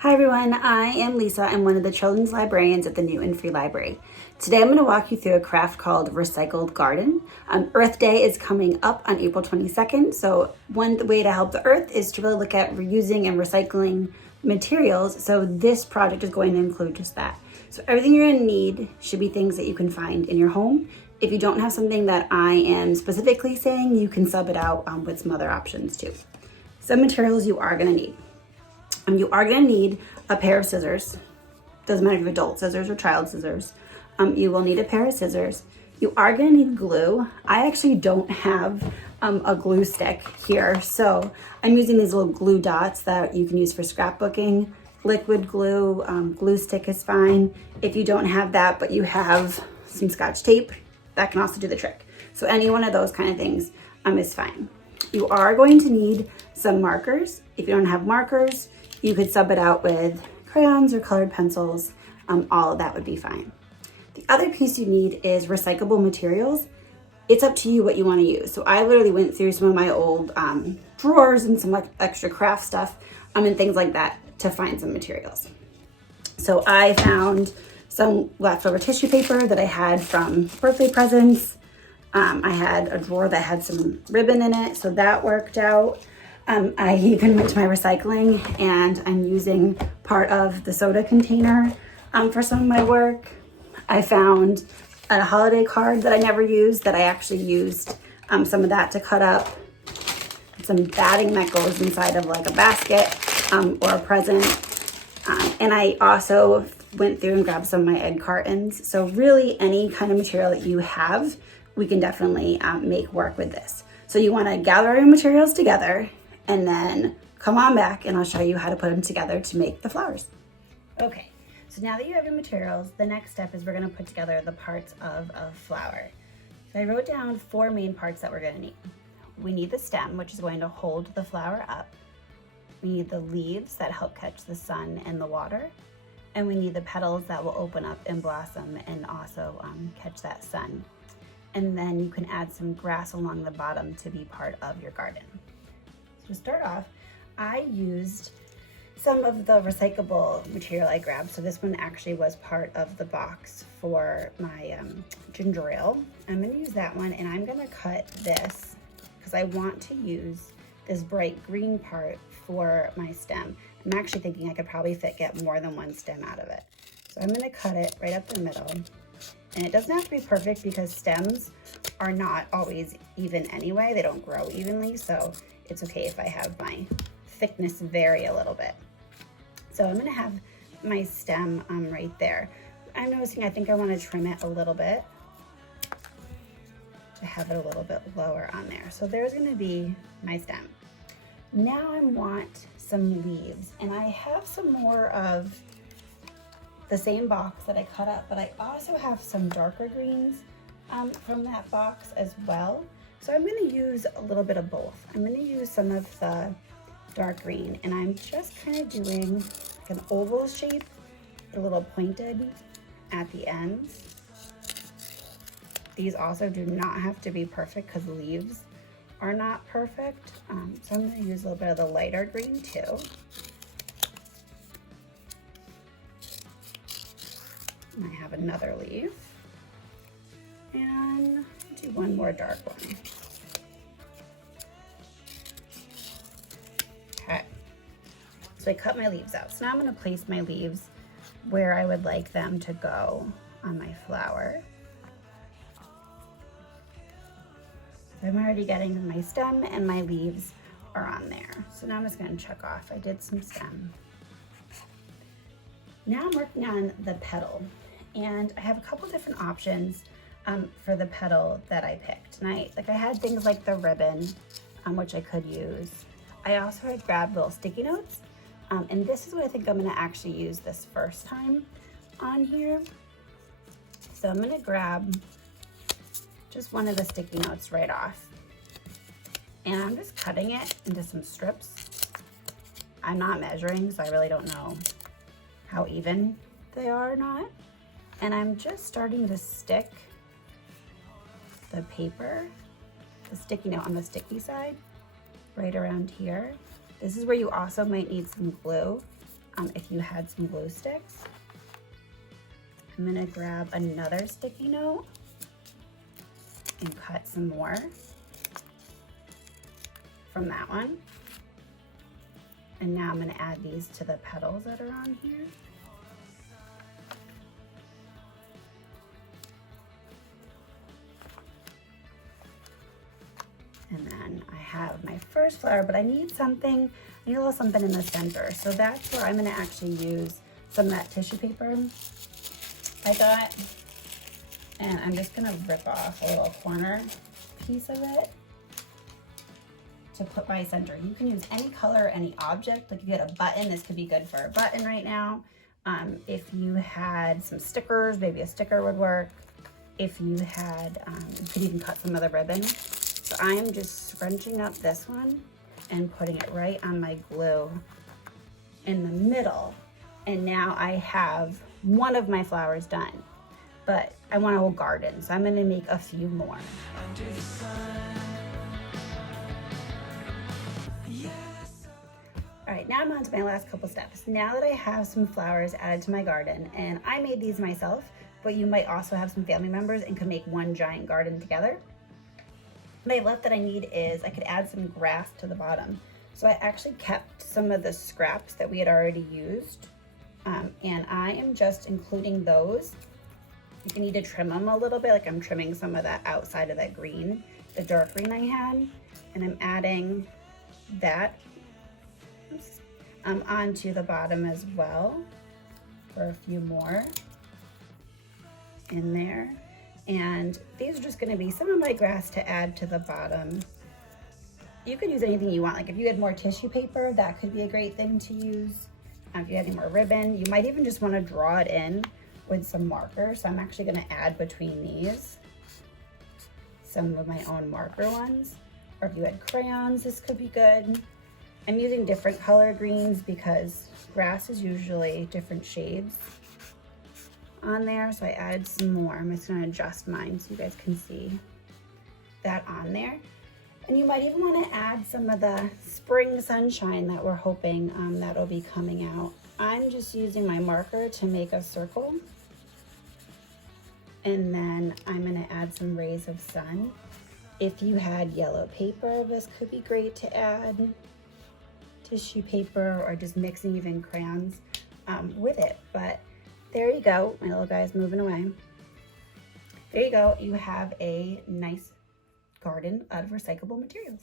Hi everyone, I am Lisa. I'm one of the children's librarians at the Newton Free Library. Today I'm going to walk you through a craft called Recycled Garden. Earth Day is coming up on April 22nd, so one way to help the earth is to really look at reusing and recycling materials, so this project is going to include just that. So everything you're going to need should be things that you can find in your home. If you don't have something that I am specifically saying, you can sub it out with some other options too. Some materials you are going to need. You are going to need a pair of scissors. Doesn't matter if you have adult scissors or child scissors. You will need a pair of scissors. You are going to need glue. I actually don't have a glue stick here, so I'm using these little glue dots that you can use for scrapbooking. Liquid glue, glue stick is fine. If you don't have that, but you have some Scotch tape, that can also do the trick. So any one of those kind of things is fine. You are going to need some markers. If you don't have markers, you could sub it out with crayons or colored pencils. All of that would be fine. The other piece you need is recyclable materials. It's up to you what you want to use. So I literally went through some of my old drawers and some like extra craft stuff and things like that to find some materials. So I found some leftover tissue paper that I had from birthday presents. I had a drawer that had some ribbon in it, so that worked out. I even went to my recycling and I'm using part of the soda container for some of my work. I found a holiday card that I never used that I actually used some of that to cut up. Some batting that goes inside of like a basket or a present. And I also went through and grabbed some of my egg cartons. So really any kind of material that you have, we can definitely make work with this. So you want to gather your materials together and then come on back and I'll show you how to put them together to make the flowers. Okay, so now that you have your materials, the next step is we're going to put together the parts of a flower. So I wrote down 4 main parts that we're going to need. We need the stem, which is going to hold the flower up. We need the leaves that help catch the sun and the water. And we need the petals that will open up and blossom and also catch that sun. And then you can add some grass along the bottom to be part of your garden. So to start off, I used some of the recyclable material I grabbed. So this one actually was part of the box for my ginger ale. I'm gonna use that one and I'm gonna cut this because I want to use this bright green part for my stem. I'm actually thinking I could probably get more than one stem out of it. So I'm gonna cut it right up the middle. And it doesn't have to be perfect because stems are not always even anyway. They don't grow evenly, so it's okay if I have my thickness vary a little bit. So I'm gonna have my stem right there. I'm noticing I think I wanna trim it a little bit to have it a little bit lower on there. So there's gonna be my stem. Now I want some leaves, and I have some more of the same box that I cut up, but I also have some darker greens from that box as well. So I'm gonna use a little bit of both. I'm gonna use some of the dark green, and I'm just kind of doing like an oval shape, a little pointed at the ends. These also do not have to be perfect because leaves are not perfect. So I'm gonna use a little bit of the lighter green too. I have another leaf and do one more dark one. Okay, so I cut my leaves out. So now I'm gonna place my leaves where I would like them to go on my flower. I'm already getting my stem and my leaves are on there. So now I'm just gonna check off. I did some stem. Now I'm working on the petal. And I have a couple different options for the petal that I picked. And I had things like the ribbon, which I could use. I also had grabbed little sticky notes. And this is what I think I'm gonna actually use this first time on here. So I'm gonna grab just one of the sticky notes right off. And I'm just cutting it into some strips. I'm not measuring, so I really don't know how even they are or not. And I'm just starting to stick the paper, the sticky note on the sticky side, right around here. This is where you also might need some glue if you had some glue sticks. I'm gonna grab another sticky note and cut some more from that one. And now I'm gonna add these to the petals that are on here. And then I have my first flower, but I need something, I need a little something in the center. So that's where I'm gonna actually use some of that tissue paper I got. And I'm just gonna rip off a little corner piece of it to put my center. You can use any color, any object. Like if you had a button, this could be good for a button right now. If you had some stickers, maybe a sticker would work. If you had, you could even cut some of the ribbon. So I'm just scrunching up this one and putting it right on my glue in the middle. And now I have one of my flowers done, but I want a whole garden. So I'm gonna make a few more. All right, now I'm on to my last couple steps. Now that I have some flowers added to my garden, and I made these myself, but you might also have some family members and could make one giant garden together. What I left that I need is I could add some grass to the bottom. So I actually kept some of the scraps that we had already used, and I am just including those. You can need to trim them a little bit, like I'm trimming some of that outside of that green, the dark green I had, and I'm adding that onto the bottom as well for a few more in there. And these are just gonna be some of my grass to add to the bottom. You could use anything you want. Like if you had more tissue paper, that could be a great thing to use. If you had any more ribbon, you might even just wanna draw it in with some marker. So I'm actually gonna add between these some of my own marker ones. Or if you had crayons, this could be good. I'm using different color greens because grass is usually different shades on there, so I added some more. I'm just gonna adjust mine so you guys can see that on there. And you might even wanna add some of the spring sunshine that we're hoping that'll be coming out. I'm just using my marker to make a circle. And then I'm gonna add some rays of sun. If you had yellow paper, this could be great to add. Tissue paper, or just mixing even crayons with it. But there you go, my little guy's moving away. There you go, you have a nice garden out of recyclable materials.